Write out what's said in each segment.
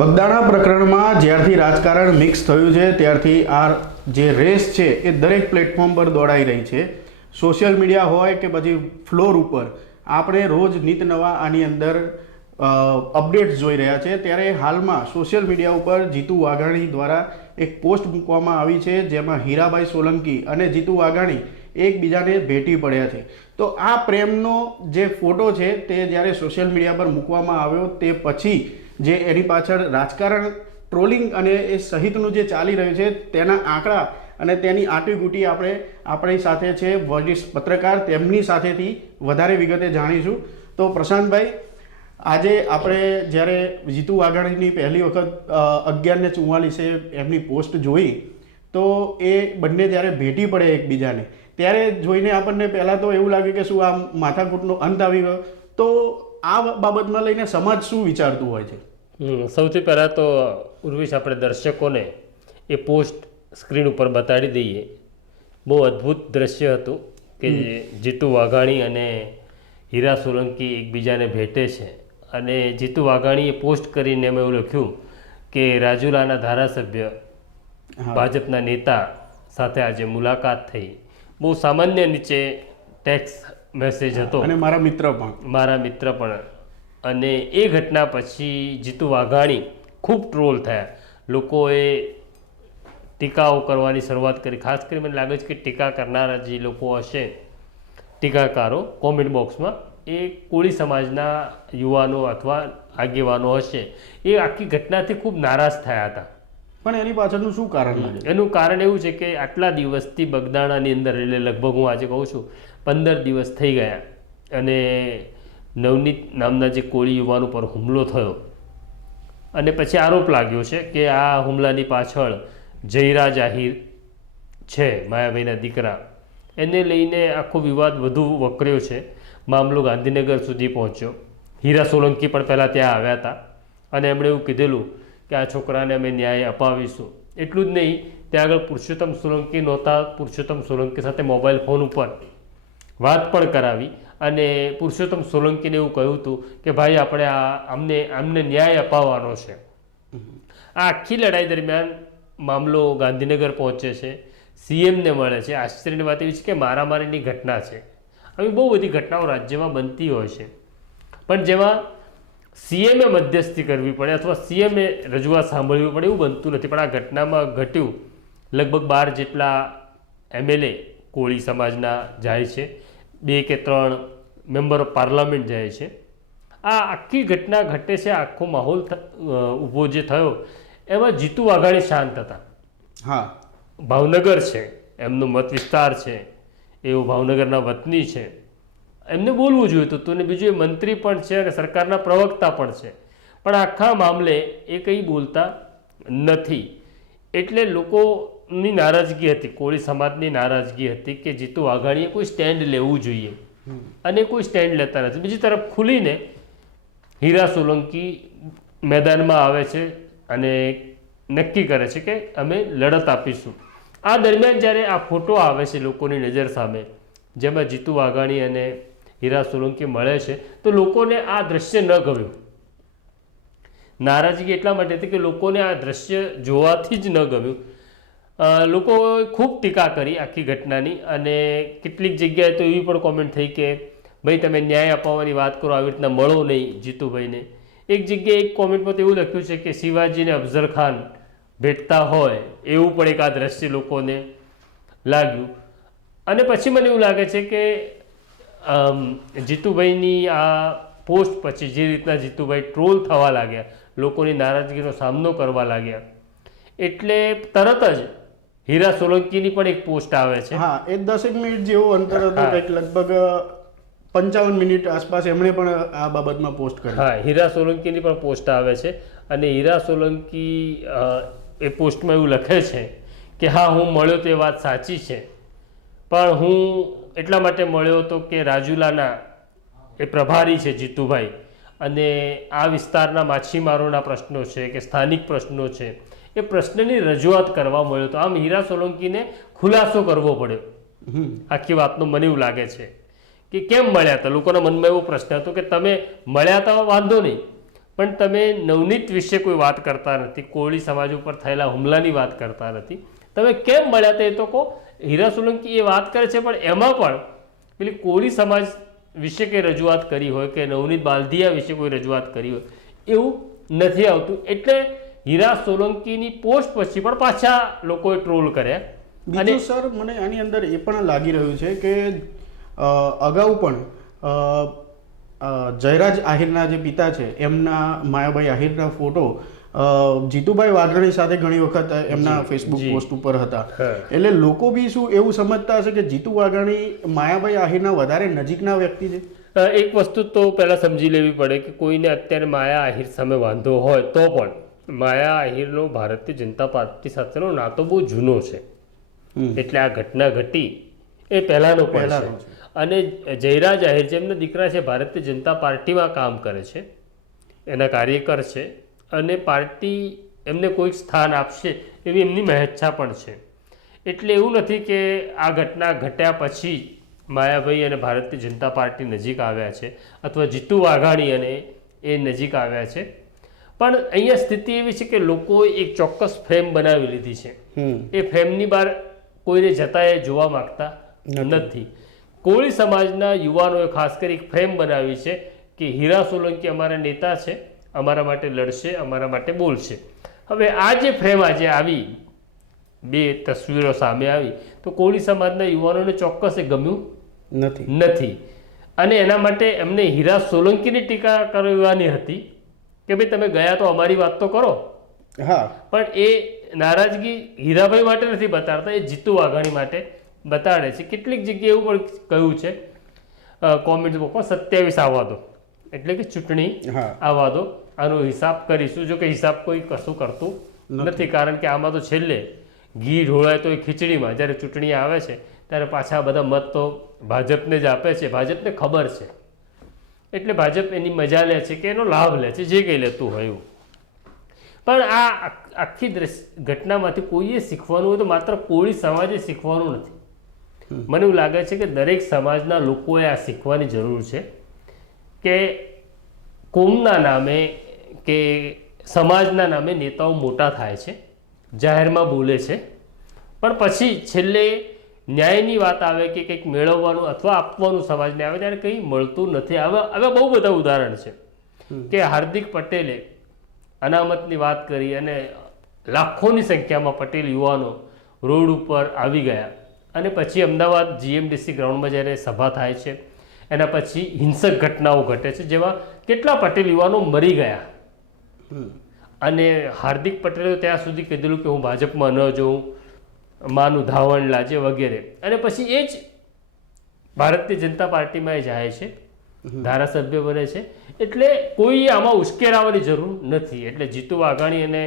બગદાણા પ્રકરણમાં જ્યારથી રાજકારણ મિક્સ થયું છે ત્યારથી આ જે રેસ છે એ દરેક પ્લેટફોર્મ પર દોડાઈ રહી છે. સોશિયલ મીડિયા હોય કે પછી ફ્લોર ઉપર આપણે રોજ નીત નવા આની અંદર અપડેટ્સ જોઈ રહ્યા છે. ત્યારે હાલમાં સોશિયલ મીડિયા ઉપર જીતુ વાઘાણી દ્વારા એક પોસ્ટ મૂકવામાં આવી છે જેમાં હીરાભાઈ સોલંકી અને જીતુ વાઘાણી એકબીજાને ભેટી પડ્યા છે. તો આ પ્રેમનો જે ફોટો છે તે જ્યારે સોશિયલ મીડિયા પર મૂકવામાં આવ્યો તે પછી જે એની પાછળ રાજકારણ ટ્રોલિંગ અને એ સહિતનું જે ચાલી રહ્યું છે તેના આંકડા અને તેની આંટીગૂંટી આપણી સાથે છે વરિષ્ઠ પત્રકાર, તેમની સાથેથી વધારે વિગતે જાણીશું. તો પ્રશાંતભાઈ, આજે આપણે જ્યારે જીતુ વાઘાણીની પહેલી વખત 11:44 એમની પોસ્ટ જોઈ તો એ બંને જ્યારે ભેટી પડે એકબીજાને ત્યારે જોઈને આપણને પહેલાં તો એવું લાગે કે શું આ માથાકૂટનો અંત આવી ગયો. તો આ બાબતમાં લઈને સમાજ શું વિચારતું હોય છે? સૌથી પહેલાં તો ઉર્વિશ, આપણે દર્શકોને એ પોસ્ટ સ્ક્રીન ઉપર બતાડી દઈએ. બહુ અદ્ભુત દ્રશ્ય હતું કે જીતુ વાઘાણી અને હીરા સોલંકી એકબીજાને ભેટે છે અને જીતુ વાઘાણીએ પોસ્ટ કરીને એમાં એવું લખ્યું કે રાજુલાના ધારાસભ્ય, ભાજપના નેતા સાથે આજે મુલાકાત થઈ. બહુ સામાન્ય નીચે ટેક્સ્ટ મેસેજ હતો અને મારા મિત્ર પણ. અને એ ઘટના પછી જીતુ વાઘાણી ખૂબ ટ્રોલ થયા. લોકોએ ટીકાઓ કરવાની શરૂઆત કરી. ખાસ કરી મને લાગે છે કે ટીકા કરનારા જે લોકો હશે, ટીકાકારો કોમેન્ટ બોક્સમાં, એ કોળી સમાજના યુવાનો અથવા આગેવાનો હશે. એ આખી ઘટનાથી ખૂબ નારાજ થયા હતા. પણ એની પાછળનું શું કારણ લાગે? એનું કારણ એવું છે કે આટલા દિવસથી બગદાણાની અંદર, એટલે લગભગ હું આજે કહું છું 15 દિવસ થઈ ગયા, અને નવનીત નામના જે કોળી યુવાન ઉપર હુમલો થયો અને પછી આરોપ લાગ્યો છે કે આ હુમલાની પાછળ જયરાજ આહિર છે, માયાભાઈના દીકરા. એને લઈને આખો વિવાદ વધુ વકર્યો છે. મામલો ગાંધીનગર સુધી પહોંચ્યો. હીરા સોલંકી પણ પહેલાં ત્યાં આવ્યા હતા અને એમણે એવું કીધેલું કે આ છોકરાને અમે ન્યાય અપાવીશું. એટલું જ નહીં, ત્યાં આગળ પુરુષોત્તમ સોલંકી નહોતા. પુરુષોત્તમ સોલંકી સાથે મોબાઈલ ફોન ઉપર વાત પણ કરાવી અને પુરુષોત્તમ સોલંકીને એવું કહ્યું હતું કે ભાઈ આપણે આમને ન્યાય અપાવવાનો છે. આ આખી લડાઈ દરમિયાન મામલો ગાંધીનગર પહોંચે છે, સીએમને મળે છે. આશ્ચર્યની વાત એવી છે કે મારામારીની ઘટના છે. આવી બહુ બધી ઘટનાઓ રાજ્યમાં બનતી હોય છે, પણ જેમાં સીએમએ મધ્યસ્થી કરવી પડે અથવા સીએમએ રજૂઆત સાંભળવી પડે એવું બનતું નથી. પણ આ ઘટનામાં ઘટ્યું. લગભગ 12 જેટલા એમએલએ કોળી સમાજના જાય છે, 2 કે 3 મેમ્બર ઓફ પાર્લામેન્ટ જાય છે. આ આખી ઘટના ઘટે છે. આખો માહોલ ઊભો જે થયો એમાં જીતુ વાઘાણી શાંત હતા. હા, ભાવનગર છે, એમનો મત વિસ્તાર છે, એવો ભાવનગરના વતની છે, એમને બોલવું જોયું હતું. અને બીજું એ મંત્રી પણ છે અને સરકારના પ્રવક્તા પણ છે, પણ આખા મામલે એ કંઈ બોલતા નથી. એટલે લોકોની નારાજગી હતી, કોળી સમાજની નારાજગી હતી કે જીતુ વાઘાણીએ કોઈ સ્ટેન્ડ લેવું જોઈએ અને કોઈ સ્ટેન્ડ લેતા નથી. બીજી તરફ ખુલીને હીરા સોલંકી મેદાનમાં આવે છે અને નક્કી કરે છે કે અમે લડત આપીશું. આ દરમિયાન જ્યારે આ ફોટો આવે છે લોકોની નજર સામે, જેમાં જીતુ વાઘાણી અને હીરા સોલંકી મળે છે, તો લોકોને આ દ્રશ્ય ન ગમ્યું. નારાજગી એટલા માટે હતી કે લોકોને આ દ્રશ્ય જોવાથી જ ન ગમ્યું. લોકોએ ખૂબ ટીકા કરી આખી ઘટનાની અને કેટલીક જગ્યાએ તો એવી પણ કોમેન્ટ થઈ કે ભાઈ તમે ન્યાય અપાવવાની વાત કરો, આવી રીતના મળો નહીં જીતુભાઈને. એક જગ્યાએ એક કોમેન્ટમાં તો એવું લખ્યું છે કે શિવાજીને અફઝલ ખાન ભેટતા હોય એવું પણ એક આ દ્રશ્ય લોકોને લાગ્યું. અને પછી મને એવું લાગે છે કે જીતુભાઈની આ પોસ્ટ પછી જે રીતના જીતુભાઈ ટ્રોલ થવા લાગ્યા, લોકોની નારાજગીનો સામનો કરવા લાગ્યા, એટલે તરત જ હીરા સોલંકીની પણ એક પોસ્ટ આવે છે. હા, એ 10 મિનિટ જેવું અંતર હતું, કંઈક લગભગ 55 મિનિટ આસપાસ એમણે પણ આ બાબતમાં પોસ્ટ કરી. હા, હીરા સોલંકીની પણ પોસ્ટ આવે છે અને હીરા સોલંકી એ પોસ્ટમાં એવું લખે છે કે હા, હું મળ્યો તે વાત સાચી છે, પણ હું એટલા માટે મળ્યો હતો કે રાજુલાના એ પ્રભારી છે જીતુભાઈ, અને આ વિસ્તારના માછીમારોના પ્રશ્નો છે કે સ્થાનિક પ્રશ્નો છે, એ પ્રશ્નની રજૂઆત કરવા મળ્યો હતો. આમ હીરા સોલંકીને ખુલાસો કરવો પડ્યો આખી વાતનો. મને એવું લાગે છે કે કેમ મળ્યા હતા. લોકોના મનમાં એવો પ્રશ્ન હતો કે તમે મળ્યા હતા વાંધો નહીં, પણ તમે નવનીત વિશે કોઈ વાત કરતા નથી, કોળી સમાજ ઉપર થયેલા હુમલાની વાત કરતા નથી. તમે કેમ મળ્યા હતા એ તો કહો. હીરા સોલંકી એ વાત કરે છે, પણ એમાં પણ પેલી કોળી સમાજ વિશે કંઈ રજૂઆત કરી હોય કે નવનીત બાલદિયા વિશે કોઈ રજૂઆત કરી હોય એવું નથી આવતું. એટલે હીરા સોલંકીની પોસ્ટ પછી પણ પાછા લોકોએ ટ્રોલ કર્યા. બીજું સર મને આની અંદર એ પણ લાગી રહ્યું છે કે અગાઉ પણ જયરાજ આહિરના જે પિતા છે એમના માયાભાઈ આહિરના ફોટો જીતુભાઈ વાઘાણી સાથે ઘણી વખત એમના ફેસબુક પોસ્ટ ઉપર હતા. એટલે લોકો બી શું એવું સમજતા હશે કે જીતુ વાઘાણી માયાભાઈ આહિરના વધારે નજીકના વ્યક્તિ છે? એક વસ્તુ તો પહેલાં સમજી લેવી પડે કે કોઈને અત્યારે માયા આહિર સામે વાંધો હોય તો પણ માયા આહિરનો ભારતીય જનતા પાર્ટી સાથેનો નાતો બહુ જૂનો છે. એટલે આ ઘટના ઘટી એ પહેલાંનો પણ છે. અને જયરાજ આહિર જેમના દીકરા છે ભારતીય જનતા પાર્ટીમાં કામ કરે છે, એના કાર્યકર છે, અને પાર્ટી એમને કોઈક સ્થાન આપશે એવી એમની મહેચ્છા પણ છે. એટલે એવું નથી કે આ ઘટના ઘટ્યા પછી માયાભાઈ અને ભારતીય જનતા પાર્ટી નજીક આવ્યા છે અથવા જીતુ વાઘાણી અને એ નજીક આવ્યા છે. પણ અહીંયા સ્થિતિ એવી છે કે લોકોએ એક ચોક્કસ ફ્રેમ બનાવી લીધી છે. એ ફ્રેમની બહાર કોઈને જતા એ જોવા માગતા નથી. કોળી સમાજના યુવાનોએ ખાસ કરી એક ફ્રેમ બનાવી છે કે હીરા સોલંકી અમારા નેતા છે, અમારા માટે લડશે, અમારા માટે બોલશે. હવે આ જે ફ્રેમ આજે આવી, બે તસવીરો સામે આવી, તો કોળી સમાજના યુવાનોને ચોક્કસ એ ગમ્યું નથી. અને એના માટે એમને હીરા સોલંકીની ટીકા કરવાની હતી કે ભાઈ તમે ગયા તો અમારી વાત તો કરો. પણ એ નારાજગી હીરાભાઈ માટે નથી બતાડતા, એ જીતુ વાઘાણી માટે બતાડે છે. કેટલીક જગ્યાએ એવું પણ કહ્યું છે કોમેન્ટ બોક્સમાં 27 આવવા દો, એટલે કે ચૂંટણી આવવા દો, આનો હિસાબ કરીશું. જો કે હિસાબ કોઈ કશું કરતું નથી, કારણ કે આમાં તો છેલ્લે ઘી ઢોળાય તો એ ખીચડીમાં. જ્યારે ચૂંટણી આવે છે ત્યારે પાછા બધા મત તો ભાજપને જ આપે છે, ભાજપને ખબર છે. એટલે ભાજપ એની મજા લે છે કે એનો લાભ લે છે, જે કંઈ લેતું હોય એવું. પણ આ આખી ઘટનામાંથી કોઈએ શીખવાનું હોય તો માત્ર કોળી સમાજે શીખવાનું નથી. મને એવું લાગે છે કે દરેક સમાજના લોકોએ આ શીખવાની જરૂર છે કે કોમના નામે કે સમાજના નામે નેતાઓ મોટા થાય છે, જાહેરમાં બોલે છે, પણ પછી છેલ્લે ન્યાયની વાત આવે કે કંઈક મેળવવાનું અથવા આપવાનું સમાજને આવે ત્યારે કંઈ મળતું નથી. હવે બહુ બધા ઉદાહરણ છે કે હાર્દિક પટેલે અનામતની વાત કરી અને લાખોની સંખ્યામાં પટેલ યુવાનો રોડ ઉપર આવી ગયા, અને પછી અમદાવાદ GMDC ગ્રાઉન્ડમાં જ્યારે સભા થાય છે એના પછી હિંસક ઘટનાઓ ઘટે છે, જેમાં કેટલા પટેલ યુવાનો મરી ગયા. અને હાર્દિક પટેલે ત્યાં સુધી કીધેલું કે હું ભાજપમાં ન જોઉં, માનું ધાવણ લાજે વગેરે. અને પછી એ જ ભારતીય જનતા પાર્ટીમાં એ જાય છે, ધારાસભ્ય બને છે. એટલે કોઈ આમાં ઉશ્કેરાવાની જરૂર નથી. એટલે જીતુ વાઘાણી અને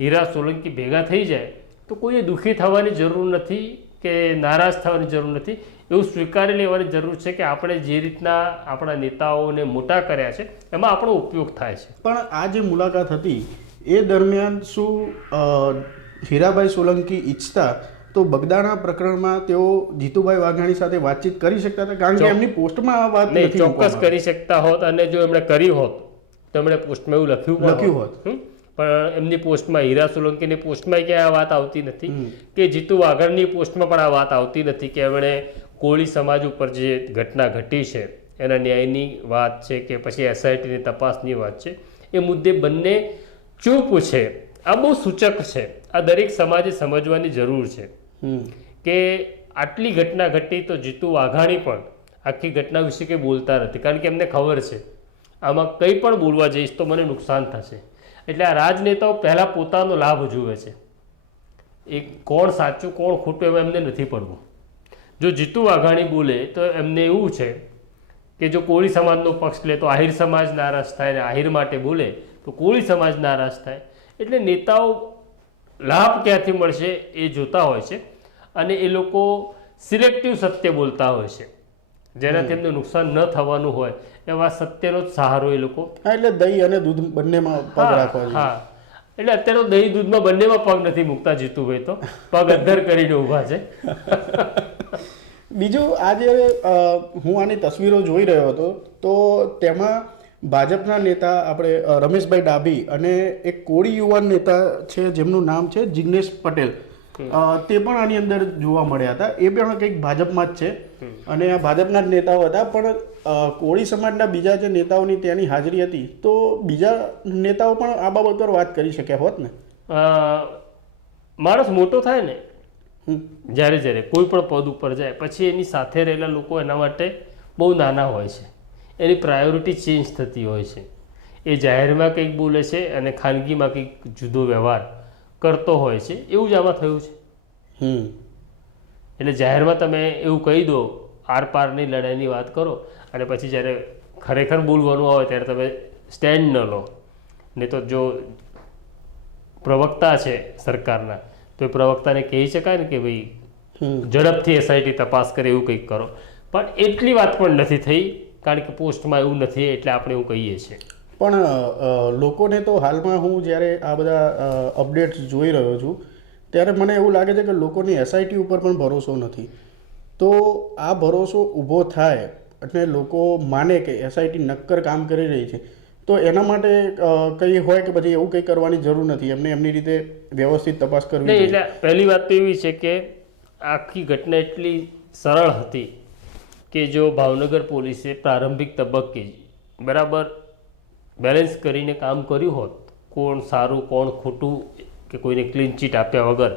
હીરા સોલંકી ભેગા થઈ જાય તો કોઈએ દુઃખી થવાની જરૂર નથી કે નારાજ થવાની જરૂર નથી. એવું સ્વીકારી લેવાની જરૂર છે કે આપણે જે રીતના આપણા નેતાઓને મોટા કર્યા છે એમાં આપણો ઉપયોગ થાય છે. પણ આ જે મુલાકાત હતી એ દરમિયાન શું હીરાભાઈ સોલંકી ઈચ્છતા તો બગદાણા પ્રકરણમાં તેઓ જીતુભાઈ વાઘાણી સાથે વાતચીત કરી શકતા હતા? કારણ કે એમની પોસ્ટમાં આ વાત નથી. ચોક્કસ કરી શકતા હોત, અને જો એમણે કરી હોત તો એમણે પોસ્ટમાં એવું લખ્યું હોત. પણ એમની પોસ્ટમાં, હીરા સોલંકીની પોસ્ટમાં ક્યાં આ વાત આવતી નથી, કે જીતુ વાઘાણીની પોસ્ટમાં પણ આ વાત આવતી નથી કે એમણે કોળી સમાજ ઉપર જે ઘટના ઘટી છે એના ન્યાયની વાત છે કે પછી SITની તપાસની વાત છે. એ મુદ્દે બંને ચૂપ છે. આ બહુ સૂચક છે. આ દરેક સમાજે સમજવાની જરૂર છે કે આટલી ઘટના ઘટી તો જીતુ વાઘાણી પણ આખી ઘટના વિશે કંઈ બોલતા નથી, કારણ કે એમને ખબર છે આમાં કંઈ પણ બોલવા જઈશ તો મને નુકસાન થશે. એટલે આ રાજનેતાઓ પહેલાં પોતાનો લાભ જુએ છે. એ કોણ સાચું કોણ ખોટું એમાં એમને નથી પડવું. જો જીતુ વાઘાણી બોલે તો એમને એવું છે કે જો કોળી સમાજનો પક્ષ લે તો આહિર સમાજ નારાજ થાય, ને આહિર માટે બોલે તો કોળી સમાજ નારાજ થાય. એટલે નેતાઓ લાભ ક્યાંથી મળશે એ જોતા હોય છે, અને એ લોકો સિલેક્ટિવ સત્ય બોલતા હોય છે, જેનાથી એમને નુકસાન ન થવાનું હોય એવા સત્યનો જ સહારો એ લોકો. એટલે દહીં અને દૂધ બંનેમાં પગ રાખવા જોઈએ. એટલે અત્યારે દહીં દૂધમાં બંનેમાં પગ નથી મૂકતા જીતુભાઈ, તો પગ અદ્ધર કરીને ઊભા છે. બીજું આજે હું આની તસવીરો જોઈ રહ્યો હતો તો તેમાં ભાજપના નેતા આપણે રમેશભાઈ ડાભી અને એક કોળી યુવાન નેતા છે જેમનું નામ છે જિગ્નેશ પટેલ, તે પણ આની અંદર જોવા મળ્યા હતા. એ પણ કંઈક ભાજપમાં જ છે અને આ ભાજપના જ નેતાઓ હતા. પણ કોળી સમાજના બીજા જે નેતાઓની ત્યાંની હાજરી હતી તો બીજા નેતાઓ પણ આ બાબત પર વાત કરી શક્યા હોત ને. માણસ મોટો થાય ને જ્યારે જ્યારે કોઈ પણ પદ ઉપર જાય પછી એની સાથે રહેલા લોકો એના માટે બહુ નાના હોય છે, એની પ્રાયોરિટી ચેન્જ થતી હોય છે. એ જાહેરમાં કંઈક બોલે છે અને ખાનગીમાં કંઈક જુદો વ્યવહાર કરતો હોય છે. એવું જ આમાં થયું છે. એટલે જાહેરમાં તમે એવું કહી દો, આર પારની લડાઈની વાત કરો અને પછી જ્યારે ખરેખર બોલવાનું આવે ત્યારે તમે સ્ટેન્ડ ન લો. નહીં તો જો પ્રવક્તા છે સરકારના તો એ પ્રવક્તાને કહી શકાય ને કે ભાઈ ઝડપથી એસઆઈટી તપાસ કરે, એવું કંઈક કરો. પણ એટલી વાત પણ નથી થઈ, કારણ કે પોસ્ટમાં એવું નથી એટલે આપણે એવું કહીએ છીએ. પણ લોકોને તો હાલમાં હું જ્યારે આ બધા અપડેટ્સ જોઈ રહ્યો છું ત્યારે મને એવું લાગે છે કે લોકોની એસઆઈટી ઉપર પણ ભરોસો નથી. તો આ ભરોસો ઊભો થાય અને લોકો માને કે એસઆઈટી નક્કર કામ કરી રહી છે તો એના માટે કંઈ હોય કે પછી એવું કંઈ કરવાની જરૂર નથી, એમને એમની રીતે વ્યવસ્થિત તપાસ કરવી નહીં. એટલે પહેલી વાત તો એવી છે કે આખી ઘટના એટલી સરળ હતી કે જો ભાવનગર પોલીસે પ્રારંભિક તબક્કે બરાબર બેલેન્સ કરીને કામ કર્યું હોત, કોણ સારું કોણ ખોટું કે કોઈને ક્લીન ચીટ આપ્યા વગર,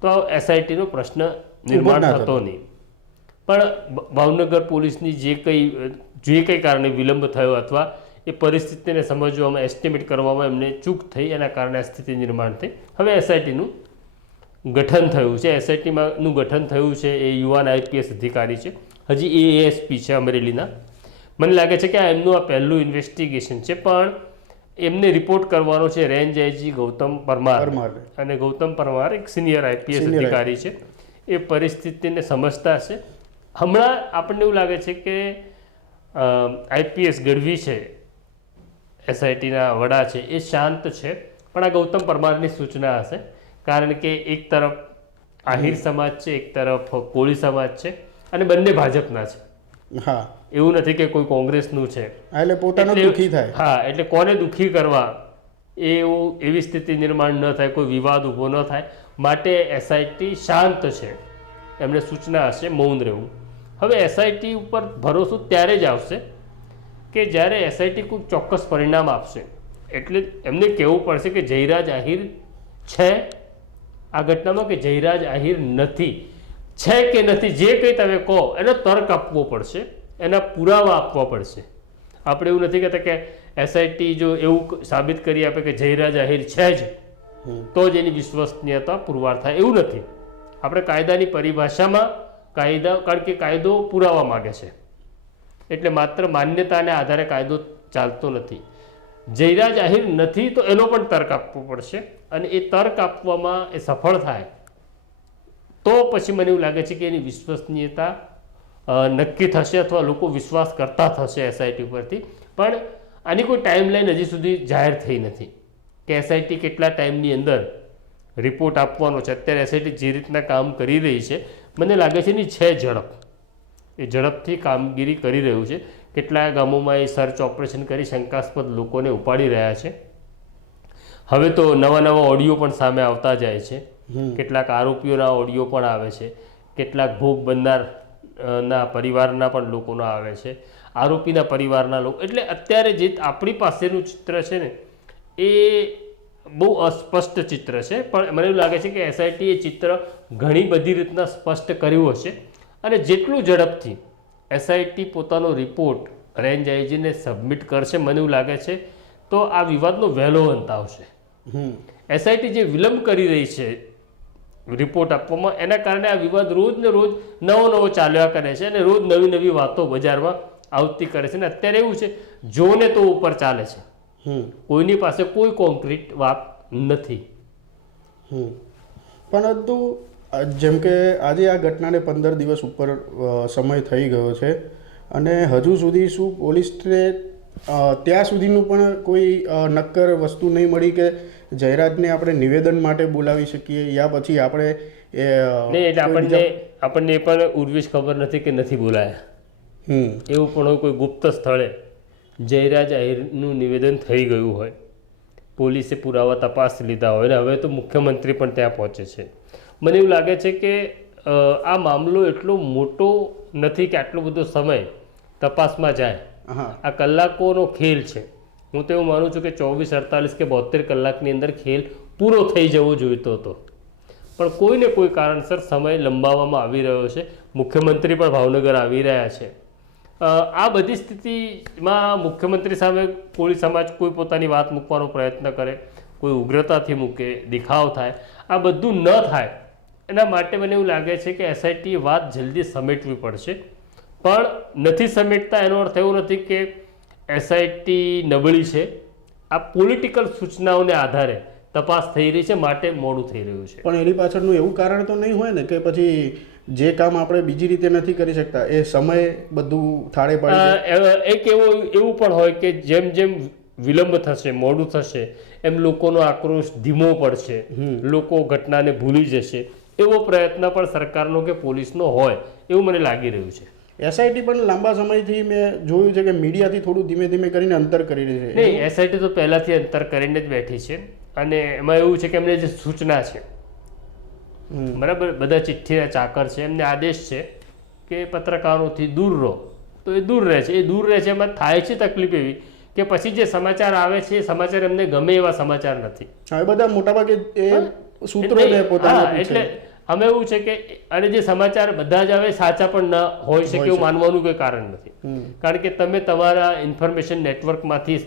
તો એસઆઈટીનો પ્રશ્ન નિર્માણ થતો નહીં. પણ ભાવનગર પોલીસની જે કંઈ કારણે વિલંબ થયો અથવા એ પરિસ્થિતિને સમજવામાં, એસ્ટિમેટ કરવામાં એમને ચૂક થઈ, એના કારણે આ સ્થિતિ નિર્માણ થઈ. હવે એસઆઈટીનું ગઠન થયું છે. એસઆઈટીનું ગઠન થયું છે એ યુવાન આઈપીએસ અધિકારી છે, હજી એએસપી છે અમરેલીના. મને લાગે છે કે આ એમનું આ પહેલું ઇન્વેસ્ટિગેશન છે, પણ એમને રિપોર્ટ કરવાનો છે રેન્જ આઈજી ગૌતમ પરમાર. અને ગૌતમ પરમાર એક સિનિયર આઈપીએસ અધિકારી છે, એ પરિસ્થિતિને સમજતા છે. હમણાં આપણને એવું લાગે છે કે આઈપીએસ ગઢવી છે, એસઆઈટીના વડા છે, એ શાંત છે, પણ આ ગૌતમ પરમારની સૂચના હશે. કારણ કે એક તરફ આહિર સમાજ છે, એક તરફ કોળી સમાજ છે અને બંને ભાજપના છે. હા, એવું નથી કે કોઈ કોંગ્રેસનું છે. એટલે પોતાનો દુઃખી થાય. હા, એટલે કોને દુઃખી કરવા એવી સ્થિતિ નિર્માણ ન થાય, કોઈ વિવાદ ઊભો ન થાય માટે એસઆઈટી શાંત છે. એમને સૂચના હશે મૌન રહેવું. હવે એસઆઈટી ઉપર ભરોસો ત્યારે જ આવશે કે જ્યારે એસઆઈટી કોઈ ચોક્કસ પરિણામ આપશે. એટલે એમને કહેવું પડશે કે જયરાજ આહિર છે આ ઘટનામાં કે જયરાજ આહિર નથી, છે કે નથી, જે કંઈ તમે કહો એનો તર્ક આપવો પડશે, એના પુરાવા આપવા પડશે. આપણે એવું નથી કહેતા કે એસઆઈટી જો એવું સાબિત કરી આપે કે જયરાજ આહિર છે જ તો જ એની વિશ્વસનીયતા પુરવાર થાય, એવું નથી. આપણે કાયદાની પરિભાષામાં કારણ કે કાયદો પુરાવા માગે છે, એટલે માત્ર માન્યતાને આધારે કાયદો ચાલતો નથી. જયરાજ આહિર નથી તો એનો પણ તર્ક આપવો પડશે, અને એ તર્ક આપવામાં એ સફળ થાય તો પછી મને એવું લાગે છે કે એની વિશ્વસનીયતા નક્કી થશે અથવા લોકો વિશ્વાસ કરતા થશે એસઆઈટી ઉપરથી. પણ આની કોઈ ટાઈમલાઈન હજી સુધી જાહેર થઈ નથી કે એસઆઈટી કેટલા ટાઈમની અંદર રિપોર્ટ આપવાનો છે. અત્યારે એસઆઈટી જે રીતના કામ કરી રહી છે મને લાગે છે એની છે ઝડપ, એ ઝડપથી કામગીરી કરી રહ્યું છે. કેટલાક ગામોમાં એ સર્ચ ઓપરેશન કરી શંકાસ્પદ લોકોને ઉપાડી રહ્યા છે. હવે તો નવા નવા ઓડિયો પણ સામે આવતા જાય છે, કેટલાક આરોપીઓના ઓડિયો પણ આવે છે, કેટલાક ભોગ બનનાર ના પરિવારના પણ લોકોના આવે છે, આરોપીના પરિવારના લોકો. એટલે અત્યારે જે આપણી પાસેનું ચિત્ર છે ને એ બહુ અસ્પષ્ટ ચિત્ર છે, પણ મને એવું લાગે છે કે એસઆઈટી એ ચિત્ર ઘણી બધી રીતના સ્પષ્ટ કર્યું હશે. અને જેટલું ઝડપથી એસઆઈટી પોતાનો રિપોર્ટ રેન્જ આઈજીને સબમિટ કરશે, મને એવું લાગે છે તો આ વિવાદનો વહેલો અંત આવશે. એસઆઈટી જે વિલંબ કરી રહી છે રિપોર્ટ આપવામાં, એના કારણે આ વિવાદ રોજ ને રોજ નવો ચાલ્યા કરે છે અને રોજ નવી નવી વાતો બજારમાં આવતી કરે છે. ને અત્યારે એવું છે જોને તો ઉપર ચાલે છે, કોઈની પાસે કોઈ કોન્ક્રીટ વાત નથી. પરંતુ જેમ કે આજે આ ઘટનાને 15 દિવસ ઉપર સમય થઈ ગયો છે અને હજુ સુધી શું પોલીસને ત્યાં સુધીનું પણ કોઈ નક્કર વસ્તુ નહીં મળી કે જયરાજને આપણે નિવેદન માટે બોલાવી શકીએ યા પછી આપણે એટલે આપણને એ પણ ઉર્વિશ ખબર નથી કે નથી બોલાયા. એવું પણ કોઈ ગુપ્ત સ્થળે જયરાજ આહિરનું નિવેદન થઈ ગયું હોય, પોલીસે પુરાવા તપાસ લીધા હોય અને હવે તો મુખ્યમંત્રી પણ ત્યાં પહોંચે છે. મને એવું લાગે છે કે આ મામલો એટલો મોટો નથી કે આટલો બધો સમય તપાસમાં જાય. હા, આ કલાકોનો ખેલ છે. હું તો એવું માનું છું કે 24, 48 કે 72 કલાકની અંદર ખેલ પૂરો થઈ જવો જોઈતો હતો, પણ કોઈને કોઈ કારણસર સમય લંબાવવામાં આવી રહ્યો છે. મુખ્યમંત્રી પણ ભાવનગર આવી રહ્યા છે. આ બધી સ્થિતિમાં મુખ્યમંત્રી સામે કોળી સમાજ કોઈ પોતાની વાત મૂકવાનો પ્રયત્ન કરે, કોઈ ઉગ્રતાથી મૂકે, દેખાવ થાય, આ બધું ન થાય એના માટે મને એવું લાગે છે કે એસઆઈટી વાત જલ્દી સમેટવી પડશે. પણ નથી સમેટતા એનો અર્થ એવો નથી કે એસઆઈટી નબળી છે. આ પોલિટિકલ સૂચનાઓને આધારે તપાસ થઈ રહી છે, માટે મોડું થઈ રહ્યું છે. પણ એની પાછળનું એવું કારણ તો નહીં હોય ને કે પછી જે કામ આપણે બીજી રીતે નથી કરી શકતા એ સમય બધું થાળે પાડી એક એવું પણ હોય કે જેમ જેમ વિલંબ થશે, મોડું થશે, એમ લોકોનો આક્રોશ ધીમો પડશે, લોકો ઘટનાને ભૂલી જશે, એવો પ્રયત્ન પણ સરકારનો કે પોલીસનો હોય એવું મને લાગી રહ્યું છે. એસઆઈટી પણ લાંબા સમયથી મેં જોયું છે કે મીડિયાથી થોડું ધીમે ધીમે કરીને અંતર કરી રહી છે. નહીં, એસઆઈટી તો પહેલાથી અંતર કરીને જ બેઠી છે અને એમાં એવું છે કે એમને જે સૂચના છે, બરાબર, બધા ચિઠ્ઠીના ચાકર છે, એમને આદેશ છે કે પત્રકારોથી દૂર રહો, તો એ દૂર રહે છે. એ દૂર રહે છે, એમાં થાય છે તકલીફ એવી કે પછી જે સમાચાર આવે છે એ સમાચાર એમને ગમે એવા સમાચાર નથી. હવે બધા મોટાભાગે એ સૂત્રોને પોતાના એટલે અમે એવું છે કે અને જે સમાચાર બધા જ આવે સાચા પણ ન હોઈ શકે એવું માનવાનું કોઈ કારણ નથી. કારણ કે તમે તમારા ઇન્ફોર્મેશન નેટવર્કમાંથી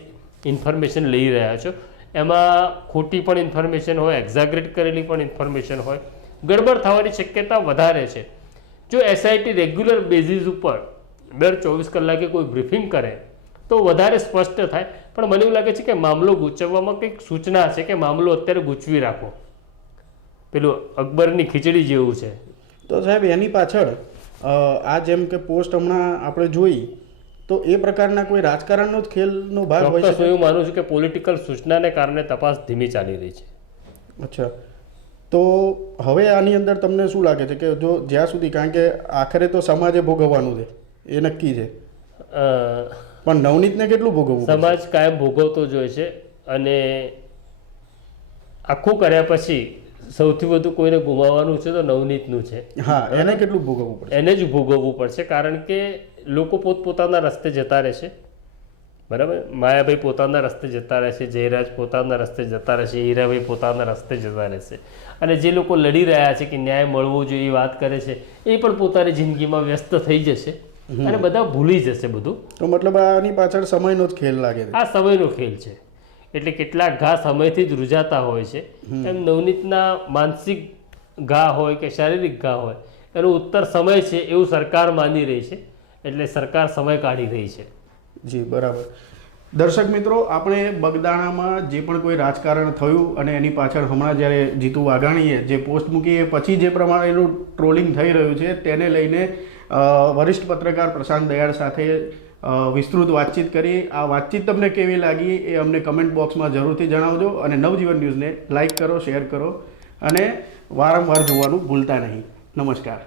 ઇન્ફોર્મેશન લઈ રહ્યા છો, એમાં ખોટી પણ ઇન્ફોર્મેશન હોય, એક્ઝાગરેટ કરેલી પણ ઇન્ફોર્મેશન હોય, ગડબડ થવાની શક્યતા વધારે છે. જો એસઆઈટી રેગ્યુલર બેઝિસ ઉપર દર 24 કલાકે કોઈ બ્રીફિંગ કરે તો વધારે સ્પષ્ટ થાય. પણ મને એવું લાગે છે કે મામલો ગૂંચવવામાં કંઈક સૂચના છે કે મામલો અત્યારે ગૂંચવી રાખો, પેલું અકબરની ખીચડી જેવું છે. તો સાહેબ એની પાછળ આ જેમ કે પોસ્ટ હમણાં આપણે જોઈ તો એ પ્રકારના કોઈ રાજકારણનો જ ખેલનો ભાગ હોય છે. હું એવું માનું છું કે પોલિટિકલ સૂચનાને કારણે તપાસ ધીમી ચાલી રહી છે. અચ્છા, તો હવે આની અંદર તમને શું લાગે છે કે જો જ્યાં સુધી, કારણ કે આખરે તો સમાજે ભોગવવાનું છે એ નક્કી છે, પણ નવનીતને કેટલું ભોગવવું? સમાજ કાયમ ભોગવતો જ હોય છે અને આખું કર્યા પછી સૌથી વધુ કોઈને ગુમાવવાનું છે તો નવનીતનું છે. હા, એને કેટલું ભોગવવું પડશે? એને જ ભોગવવું પડશે, કારણ કે લોકો પોતપોતાના રસ્તે જતા રહેશે, બરાબર. માયાભાઈ પોતાના રસ્તે જતા રહેશે, જયરાજ પોતાના રસ્તે જતા રહેશે, હીરાભાઈ પોતાના રસ્તે જતા રહેશે, અને જે લોકો લડી રહ્યા છે કે ન્યાય મળવો જોઈએ એ વાત કરે છે એ પણ પોતાની જિંદગીમાં વ્યસ્ત થઈ જશે અને બધા ભૂલી જશે બધું. તો મતલબ આની પાછળ સમયનો જ ખેલ લાગે છે. આ સમયનો ખેલ છે. એટલે કેટલાક ઘા સમયથી જ રૂજાતા હોય છે, એમ નવનીતના માનસિક ઘા હોય કે શારીરિક ઘા હોય એનો ઉત્તર સમય છે એવું સરકાર માની રહી છે, એટલે સરકાર સમય કાઢી રહી છે. જી, બરાબર. દર્શક મિત્રો, આપણે બગદાણામાં જે પણ કોઈ રાજકારણ થયું અને એની પાછળ હમણાં જ્યારે જીતુ વાઘાણીએ જે પોસ્ટ મૂકી એ પછી જે પ્રમાણેનું ટ્રોલિંગ થઈ રહ્યું છે તેને લઈને વરિષ્ઠ પત્રકાર પ્રશાંત દયાળ સાથે વિસ્તૃત વાતચીત કરી. આ વાતચીત તમને કેવી લાગી એ અમને કમેન્ટ બોક્સમાં જરૂરથી જણાવજો અને નવજીવન ન્યૂઝને લાઇક કરો, શેર કરો અને વારંવાર જોવાનું ભૂલતા નહીં. નમસ્કાર.